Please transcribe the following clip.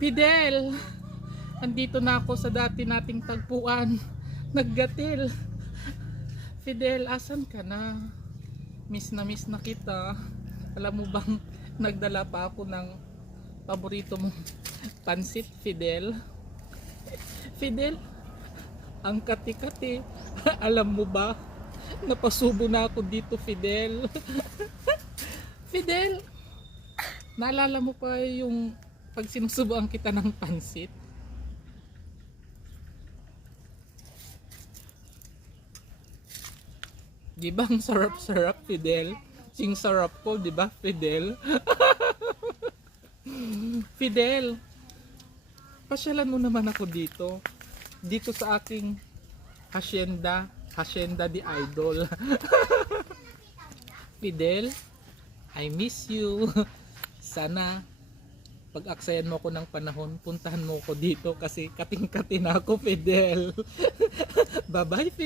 Fidel, andito na ako sa dati nating tagpuan. Naggatil. Fidel, asan ka na? Miss na kita. Alam mo bang nagdala pa ako ng paborito mong pansit, Fidel? Fidel, ang kati-kati. Alam mo ba? Napasubo na ako dito, Fidel. Fidel, naalala mo pa yung pag sinusubuan kita ng pansit? Di ba ang sarap-sarap, Fidel? Sing sarap ko, di ba, Fidel? Fidel, pasyalan mo naman ako dito. Dito sa aking hacienda di Idol. Fidel, I miss you. Sana pag-aksayan mo ko ng panahon, puntahan mo ko dito kasi kating-kati na ako, Fidel. Bye-bye, Fidel.